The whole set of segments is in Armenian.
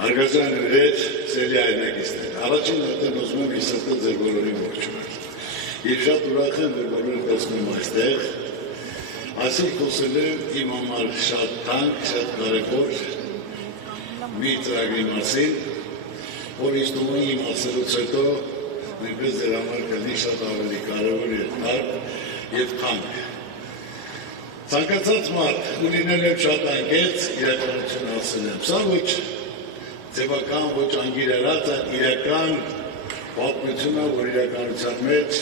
Հարգարժան հյուրեր, սիրելի հայրենակիցներ, առաջին հերթին ուզում եմ իսկապես ձեր բոլորին ողջունել։ Եվ շատ ուրախ եմ, որ բոլորը տեսնում եմ այստեղ։ Այսօր խոսել եմ իմ համար շատ թանկ, շատ կարևոր մի ծրագրի մասին, որ ինձ թվում է իմ ասելուց հետո նույնպես ձեր համար կլինի շատ ավելի կարևոր եւ թարմ եւ թանկ։ Ցանկացած մարդ ու լինել եմ շատ անկեղծ, իրականությունը ասել եմ։ Սա ոչ ձևական, ոչ անգիրարած, իրական պատմությունը, որ իրականության մեջ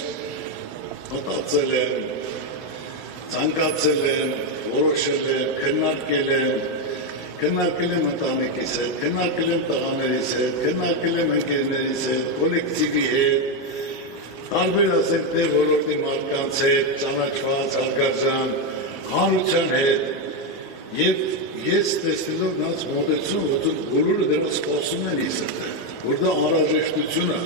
մտածել եմ, ցանկացել եմ, որոշել եմ, քննարկել եմ ընտանիքիս հետ, քննարկել եմ տղաներիս հետ, քննարկել եմ ընկերներիս հետ, կոլեկտիվի հետ, տարբեր ասենք թե ոլորտի մարդկանց հետ, ճանաչված, հարգարժան, հանրության հետ, եւ ես տեսնելով նրանց մոտեցում, որ բոլորը դրանց սպասում են ինձ, որ դա անհրաժեշտություն է,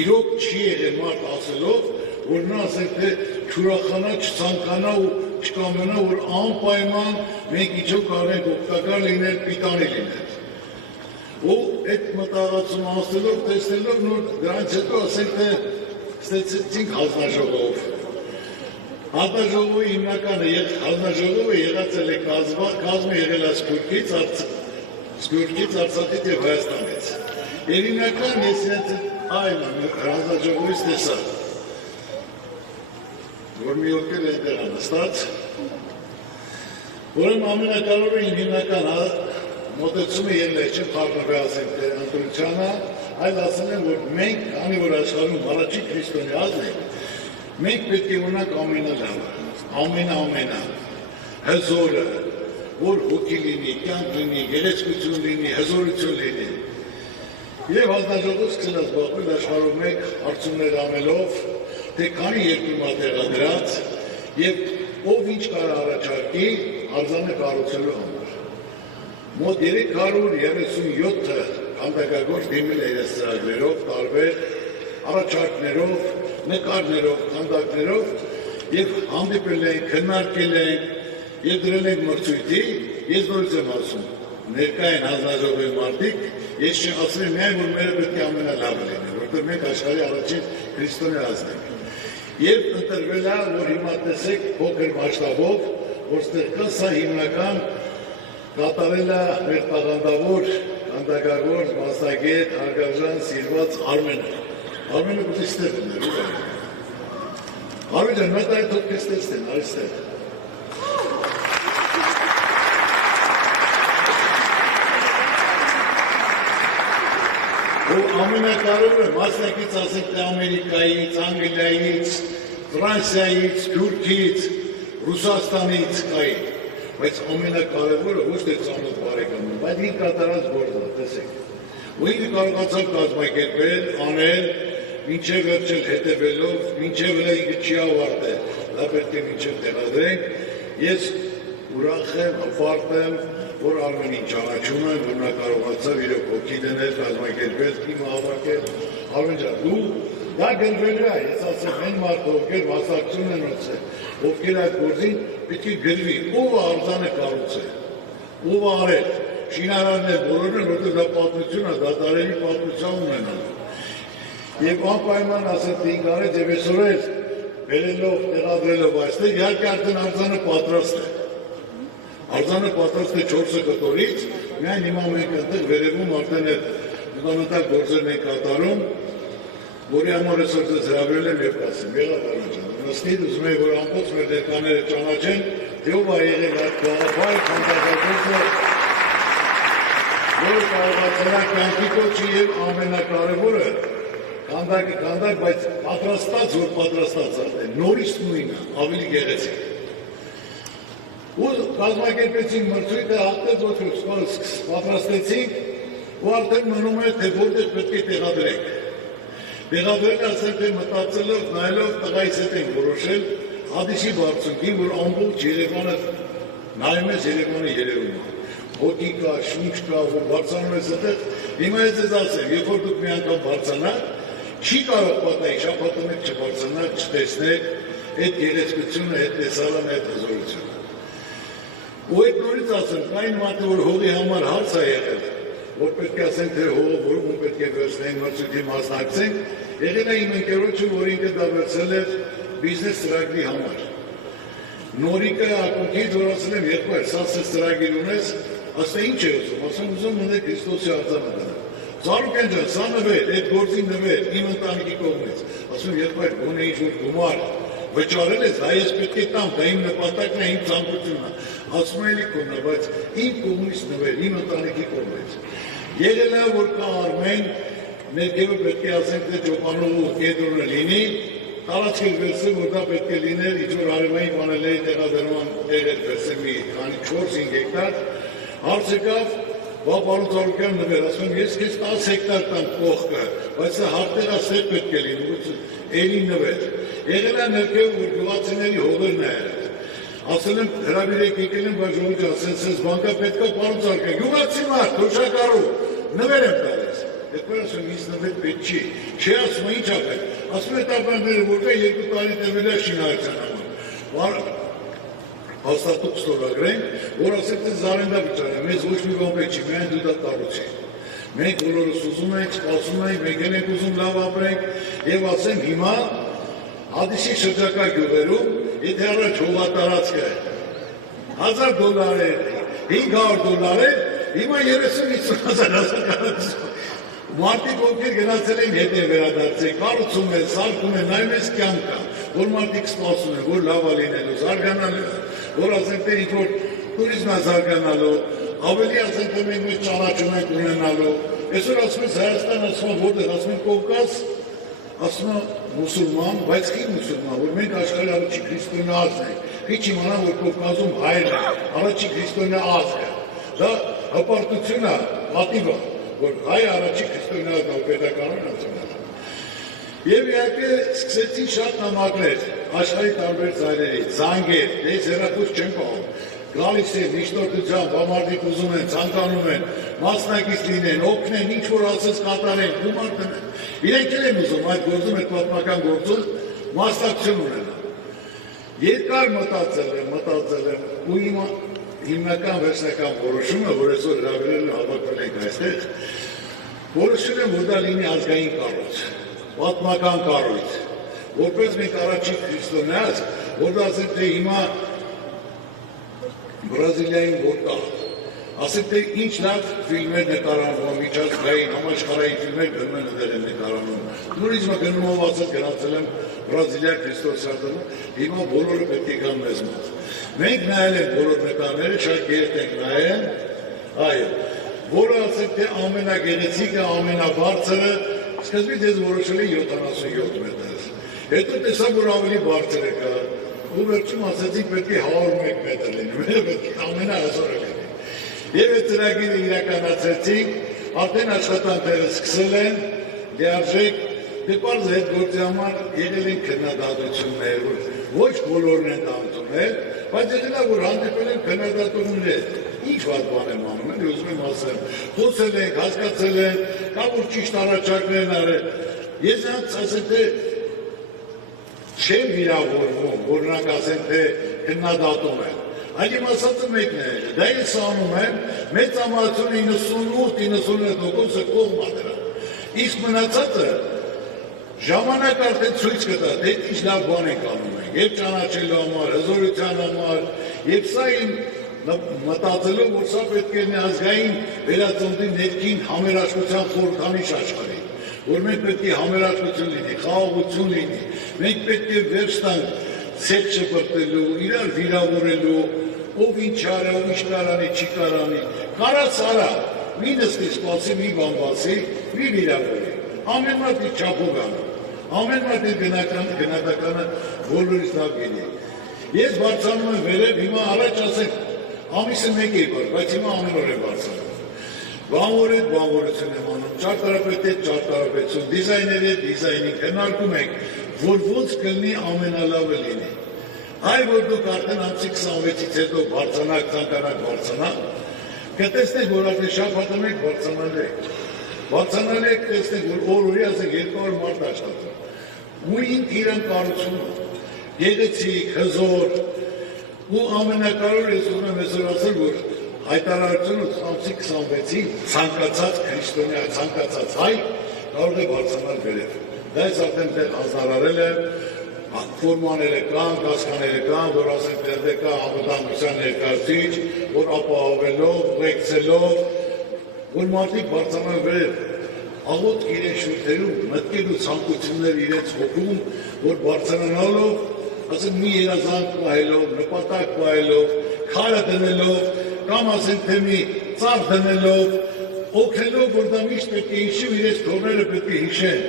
իրոք չի եղել մարդ ասելով, որ նա ասենք թե չուրախանա, չցանկանա ու չկամենա, որ անպայման մենք իջով կարող ենք օգտակար լինել, պիտանի լինել։ Ու այդ մտածումը ասելով, տեսնելով նոր դրանից հետո ասենք թե ստեցեցինք հանձնաժողով։ Հանձնաժողովի հիմնականը հանձնաժողովը եղածել է կազմը եղել է Սփյուռքից, Արցախից եւ Հայաստանից։ Եվ հիմնական ես իրենց այն հանձնաժողովից տեսա, որ մի օգել է այդտեղ անստած, որում ամենակարևորը իմ հիմնական մոտեցումը եղել է չէ խառնվել ասենք թե ընտրությանը, այլ ասել են, որ մենք, քանի որ աշխարհում առաջին քրիստոնեացն ենք, մենք պետք է ունենանք ամենալավը, ամենա հզորը, որ հոգի լինի, կյանք լինի, գեղեցկություն լինի, հզորություն լինի։ Եվ հանձնաժողովը սկսել է զբաղվել աշխարհում մեկ հարցումներ անելով, թե քանի երկրում է տեղադրած եւ ով ինչ կարող առաջարկի արձանը կառուցելու համար։ Մոտ 337 քանդակագործ դիմել է իրենց ծրագրերով, տարբեր առաջարկներով, նկարներով, քանդակներով եւ հանդիպել են, քննարկել են եւ դրել են մրցույթի, ես նորից եմ ասում, ներկա են հանձնաժողովի մարդիկ, ես չեմ ասում միայն, որ մերը պետք է ամենալավը լինի, որտեղ մենք աշխարհի առաջին քրիստոնեացն ենք։ Եվ ընտրվել է, որ հիմա տեսեք փոքր մասշտաբով, որ ստեղ կա սա հիմնական կատարել է մեր տաղանդավոր, քանդակագործ, մասնագետ, հարգարժան, սիրված Արմենը։ Արմենը պետք է ստեղ լիներ, ու դա։ Արմենը, մեծ այդ թող կես տեսնեն, այստեղ։ Ու ամենակարևորը մասնակից ասենք թե Ամերիկայից, Անգլիայից, Ֆրանսիայից, Թուրքիից, Ռուսաստանից կային, բայց ամենակարևորը ոչ թե ծանոթ բարեկամներ, բայց ինք կատարած գործը, տեսեք։ Ու ինքը կարողացավ կազմակերպել, անել, մինչև վերջել հետևելով, մինչև հենց ինքը չի ավարտել, դա պետք է մինչև տեղադրենք, ես ուրախ եմ, հպարտ եմ, որ Արմենին ճանաչում եմ, որ նա կարողացավ իրոք հոգի դնել, կազմակերպել, թիմը հավաքել, Արմեն ջան, դու դա գրվելու է, ես ասեմ, այն մարդը, ովքեր մասնակցում են ոցել, ովքեր այդ գործին պետք է գրվի, ով արձանը կառուցել, ով արել, շինարաններ բոլորն են, որտեղ դա պատմություն է, դատարանի պատմություն ունենալու։ Եվ անպայման ասել թե ինք արեց եւ այսօր էլ բերելով, տեղադրելով այստեղ, իհարկե արդեն արձանը պատրաստ է։ Արձանը պատրաստ է 4 կտորից, միայն հիմա մենք այնտեղ վերևում արդեն այդ ֆունդամենտալ գործերն են կատարում, որի համար այսօր ձեզ հրավիրել եմ եւ կասեմ, եղավ Արմեն, նստիր ուզում եմ որ ամբողջ մեր ներկաները ճանաչեն, թե ով է եղել այդ գաղափար, քանդակագործը, որը կարողացել է կյանքի կոչի եւ ամենակարևորը քանդակ, բայց պատրաստած, որ պատրաստած արդեն, նորից նույնը, ավելի գեղեցիկ։ Ու կազմակերպեցինք մրցույթը, հատկեց ոչուց պատրաստեցինք, ու արդեն մնում է, թե որտեղ պետք է տեղադրենք։ Տեղադրել ասենք, թե մտածելով, նայելով տղայից հետ ենք որոշել, Հադիսի բարձունքին, որ ամբողջ Երևանը նայում ես Երևանը երևում է։ Հոտի կա, շունչ կա, որ բարձանում ես այդտեղ, հիմա ես ձեզ ասեմ, երբ որ դուք մի անգամ բարձանաք, չի կարող պատահի, շաբաթը մեկ չբարձանաք, չտեսնեք այդ գեղեցկությունը, այդ տեսարանը, այդ հզորությունը։ Ու այդ նորից ասեմ, կային մարդը, որ հողի համար հարց է եղել, որ պետք է ասենք, թե հողը որում պետք է վերցնենք, մրցույթի մասնակցենք, եղել է իմ ընկերոջը, որ ինքը դա վերցել էր բիզնես ծրագրի համար։ Նորիկը ակունքից, որ ասել եմ, եղբայր, սա սես ծրագիր ունես, ասում է, ինչ է ուզում, ասում ուզում ունեք Քրիստոսի արձանը դնել։ Ծառուկեն ջան, սա նվեր, այդ գործի նվեր, իմ ընտանիքի կողմից, ասում եղբայր, գոնե ինչ-որ գումար վճարել ես, հայ ես պետք է տամ, դա իմ նպատակն է, իմ ցանկությունն է, ասում է էլի կողմն է, բայց իմ կողմից նվեր, իմ ընտանիքի կողմից։ Եղել է, որ կա Արմեն, ներքևը պետք է ասենք, թե ճոպանու կեդրոնը լինի, տարածք էր վերցրել, որ դա պետք է լիներ, ինչ-որ արևային պանելների տեղադրման տեղ էր վերցրել մի քանի 4-5 հեկտար, հարց եկավ, բա պարոն Ծառուկյան նվեր, ասում եմ, ես քեզ 10 հեկտար տամ կողքը, բայց սա հարկերասեր պետք է լինի, էլի նվեր։ Եղել է ներքև, որ գյուղացիների հողերն է եղել։ Ասել եմ, հրավիրեք եկել եմ, բայց ժողովուրդ ասել, սենց բանկա պետք է պարոն Ծառուկյան, գյուղացի մարդ, թոշակառու, նվեր եմ տալիս։ Այդպես ասում, ինձ նվեր պետք չի։ Չի ասում, ինչ ապել։ Ասում է տապանները, որ կա 2 տարի տևել է շինարարության համար։ Հաստատուկ ստորագրենք, որ ասել թե զարենდა վճարը, մեզ ոչ մի բան պետք չի, միայն դու դա կառուցի։ Մենք բոլորս ուզում ենք, սպասում ենք, մենք ենք ուզում լավ ապրենք եւ ասեմ հիմա Հադիսի շրջակա գյուղերում, եթե առաջ հողատարածքը $1000 է, $500 է, հիմա 30-50 հազար մարդիկ ովքեր գնացել են հետ է վերադարձել, կառուցում են, սարքում են, նայում ես կյանքա, որ մարդիկ սպասում են, որ լավ է լինելու, զարգանալու, որ ասենք թե ինչ-որ տուրիզմ է զարգանալու, ավելի ասենք թե մենք մեզ ճանաչում ենք ունենալու, այսօր ասում ես Հայաստան, ասում են որտեղ, ասում են Կովկաս, ասում են մուսուլման, բայց քիչ մուսուլման, որ մենք աշխարհի առաջի քրիստոնյա ազգ ենք, քիչ իմանան, որ Կովկասում հայեր են, առաջի քրիստոնյա ազգ է, դա հպարտություն է, պատիվ է, որ հայ առաջի քրիստոնյա ազգ է, պետականորեն ասում են։ Եվ իհարկե սկսեցին շատ նամակներ աշխարհի տարբեր ծայրերից, զանգեր, դες հեռախոս չեն պահում, գալիս են միջնորդությամբ, համարդիկ ուզում են, ցանկանում են, մասնակից լինեն, օգնեն, ինչ որ ասես կատարեն, գումար տնեն։ Իրենք էլ են ուզում այդ գործում, այդ պատմական գործում մասնակցություն ունենալ։ Երկար մտածել եմ, ու հիմա հիմնական վերջնական որոշումը, որ այսօր հրավիրել հավաքվել ենք այստեղ, որոշել եմ, որ դա լինի ազգային կառույց, պատմական կառույց, որպես մենք առաջին քրիստոնյա ազգ, որ դա ասենք թե հիմա Բրազիլիայում որ կա, ասենք թե ինչ լավ ֆիլմեր նկարահանվում, միջազգային, համաշխարհային ֆիլմեր գնում են դեր են նկարահանում։ Տուրիզմը գնումով ասած գնացել եմ Բրազիլիա քրիստոսյանը, հիմա բոլորը պետք է գան մեզ մոտ։ Մենք նայել ենք բոլոր նկարները, շատ գերտ ենք նայել, այո, որը ասենք թե ամենագեղեցիկը, ամենաբարձրը, սկզբից ես որոշել եմ 77 մետր։ Հետո տեսա, որ ավելի բարձր է կա, ու վերջում ասեցինք պետք է 101 մետր լինի, պետք է ամենահզորը լինի։ Եվ այդ ծրագիրը իրականացրեցինք, արդեն աշխատանքները սկսել են, լիարժեք, դե պարզ այդ գործի համար եղել են քննադատություններ, ոչ բոլորն են դա ընդունել, բայց եղել է, որ հանդիպել են քննադատություններ, ինչ վատ բան եմ անում, էլի ուզում եմ ասեմ, խոսել ենք, հասկացել են, կա որ ճիշտ առաջարկներ են արել, ես ասեմ թե չեմ վիրավորվում, որ նրանք ասեն թե քննադատում են, այլ իմ ասածը մեկն է, դա ես անում եմ, մեծ ամրացությունը 98-99% կողմ է դրա, իսկ մնացածը ժամանակ արդեն ցույց կտա, թե ինչ լավ բան ենք անում ենք, եւ ճանաչելու համար, հզորության համար, եւ սա իմ մտածելով, որ սա պետք է ազգային վերածննդի ներքին համերաշխության խորհրդանիշ աշխարհի, որ մենք պետք է համերաշխություն լինի, խաղաղություն լինի, մենք պետք է վերջ տանք ցետ շպրտելու, իրար վիրավորելու, ով ինչ արի, ով ինչ կարանի, չի կարանի, կարած արա, մի նստի սպասի, մի բան բացի, մի վիրավորի, ամեն մարդի չափով անում, ամեն մարդի գնահատականը բոլորից լավ գինի։ Ես բարձրանում եմ վերև, հիմա առաջ ասենք, ամիսը մեկ էի բար, բայց հիմա ամեն օր եմ բարձրանում։ Բանվորություն եմ անում, ճարտարապետ հետ ճարտարապետություն, դիզայների հետ դիզայնինգ, հնարկում ենք, որ ոնց կլինի ամենալավը լինի։ Այ որ դուք արդեն ամսի 26-ից հետո բարձրանաք, ցանկանաք բարձրանալ, կտեսնեք, որ արդեն շաբաթը մեկ բարձրանալ եք։ Բարձրանալ եք, տեսնեք, որ օր-օրի ասենք 200 մարդ աշխատում։ Ու ինք իրան կառուցում, գեղեցիկ, հզոր, ու ամենակարևորը ես ուզում եմ այսօր ասել, որ հայտարարությունը 26-ին ցանկացած քրիստոնյա, ցանկացած հայ կարող է բարձրանալ վերև։ Դա ես արդեն հանձնարարել եմ, ֆորմաները կան, կասկաները կան, որ ասենք դեռ կա անվտանգության ներկայացուցիչ, որ ապահովելով, ուղեկցելով, որ մարդիկ բարձրանան վերև, աղոթք իրենց շուրթերում, մտքելու ցանկություններ իրենց հոգում, որ բարձրանալով, ասենք մի երազանք պահելով, նպատակ պահելով, քարը դնելով, կամ ասենք թե մի ծառ դնելով, օգնելով, որ դա միշտ պետք է հիշի, իրենց թորները պետք է հիշեն,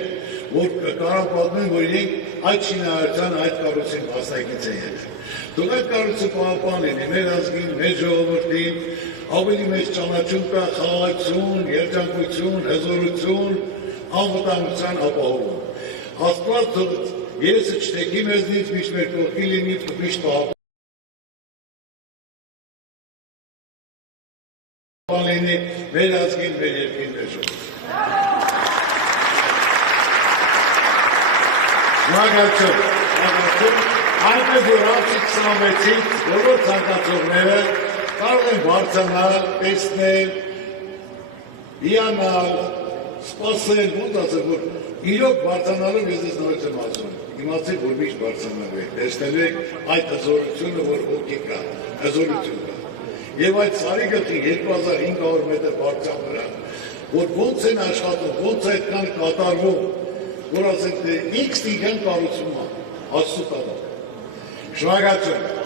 որ կարող պատմեն, որ իրենք այդ շինարարության, այդ կառույցին մասնակից են եղել։ Թող այդ կառույցը պահապան լինի մեր ազգին, մեր ժողովրդին, ավելի մեծ ճանաչում կա խաղաղություն, երջանկություն, հզորություն, անվտանգության ապահովում։ Աստված թող երեսը չտեքի մեզնից, միշտ մեր կողքի լինի, միշտ պահապան լինի մեր ազգին, մեր երկրին, մեր ժողովրդին։ Շնորհակալություն, այնպես որ ամսի 26-ից բոլոր ցանկացողները կարող են բարձրանալ, տեսնել, հիանալ, սպասել, ոնց ասել, որ իրոք բարձրանալով ես ես նորից եմ ասում, իմացեք, որ միշտ բարձրանալու եք, տեսնելու եք այդ հզորությունը, որ հոգի կա, հզորություն կա։ Եվ այդ սարի գլխի 2500 մետր բարձրության վրա, որ ոնց են աշխատում, ոնց այդքան կատարվում, որ ասենք, X տիգան կառուցում է, Աստծո տանը։ Շնորհակալություն։